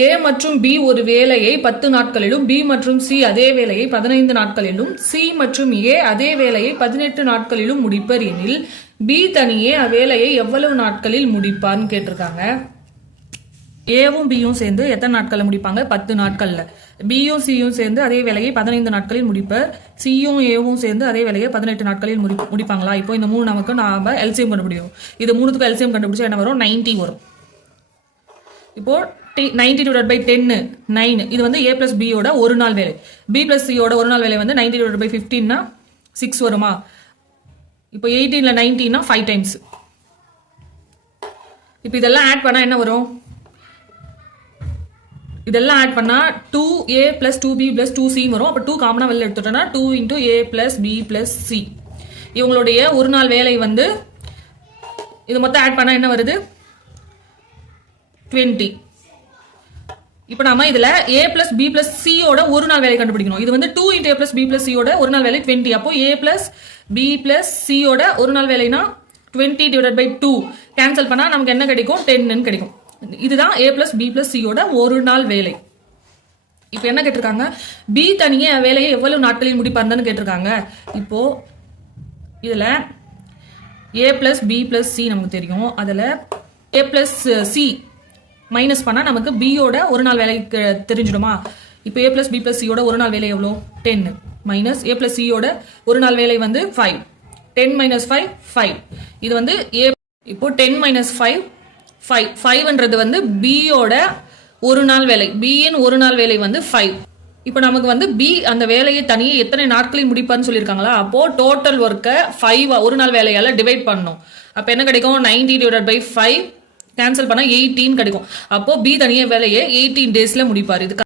ஏ மற்றும் பி ஒரு வேலையை 10 நாட்களிலும் பி மற்றும் சி அதே வேலையை 15 நாட்களிலும் சி மற்றும் ஏ அதே வேலையை 18 நாட்களிலும் முடிப்பர் எனில் பி தனியே அவ்வேலையை எவ்வளவு நாட்களில் முடிப்பார்னு கேட்டிருக்காங்க. ஏவும் பியும் சேர்ந்து எத்தனை நாட்களில் முடிப்பாங்க? 10 நாட்கள்ல. பியும் சியும் சேர்ந்து அதே வேலையை 15 நாட்களில் முடிப்பர். சியும் ஏவும் சேர்ந்து அதே வேலையை 18 நாட்களில் முடிப்பாங்களா? இப்போ இந்த 3 நமக்கு நாம எல்சிஎம் கண்டுபிடிக்கும். இது 3த்துக்கும் எல்சிஎம் கண்டுபிடிச்சா என்ன வரும்? 90 வரும். இப்போ 90 divided by 10 9. இது வந்து A plus B யோட ஒரு நாள் வேலை. B plus C யோட ஒரு நாள் வேலை வந்து 90 divided by 15 6 வருமா? இப்போ 18ல 90 5 டைம்ஸ். இப்போ இதெல்லாம் ஆட் பண்ணா என்ன வரும்? இதெல்லாம் ஆட் பண்ணா 2A plus 2B plus 2C வரும். அப்போ 2 காமனா வெளில எடுத்துட்டோம்னா 2 into A plus B plus C. இவங்களுடைய ஒரு நாள் வேலை வந்து இது மொத்தம் ஆட் பண்ணா என்ன வருது? 20. இப்போ நாம இதுல A plus B plus C யோட ஒரு நாள் வேலை கண்டுபிடிக்கணும். இது வந்து 2 into A plus B plus C யோட ஒரு நாள் வேலை 20. அப்போ A plus B plus C யோட ஒரு நாள் வேலைனா 20 divided by 2 கேன்சல் பண்ணா நமக்கு என்ன கிடைக்கும்? 10 கிடைக்கும். இதுதான் A plus B plus C யோட ஒரு நாள் வேலை. இப்போ என்ன கேட்டிருக்காங்க? B தனியே வேலையை எவ்வளவு நாட்களில் முடிப்பார்னு கேட்டிருக்காங்க. இப்போ இதுல A plus B plus C நமக்கு தெரியும். அதுல A plus C மைனஸ் பண்ணா நமக்கு B யோட ஒரு நாள் வேலை தெரிஞ்சிடுமா? இப்போ A plus B plus C யோட ஒரு நாள் வேலை எவ்வளோ? 10 மைனஸ் A plus C யோட ஒரு நாள் வேலை வந்து 5. 10 minus 5 5. இது வந்து A. இப்போ 10 minus 5 5. 5ன்றது வந்து B யோட ஒரு நாள் வேலை. B இன் ஒரு நாள் வேலை வந்து 5. இப்போ நமக்கு வந்து B அந்த வேலையை தனியே எத்தனை நாட்களில் முடிப்பார்னு சொல்லியிருக்காங்களா? அப்போ டோட்டல் ஒர்க்கை 5 ஒரு நாள் வேலையால டிவைட் பண்ணணும். அப்போ என்ன கிடைக்கும்? 90 divided by 5 கேன்சல் பண்ணா 18 கிடைக்கும். அப்போ B தனியே வேலையை 18 டேஸ்ல முடிப்பார். இதுக்கு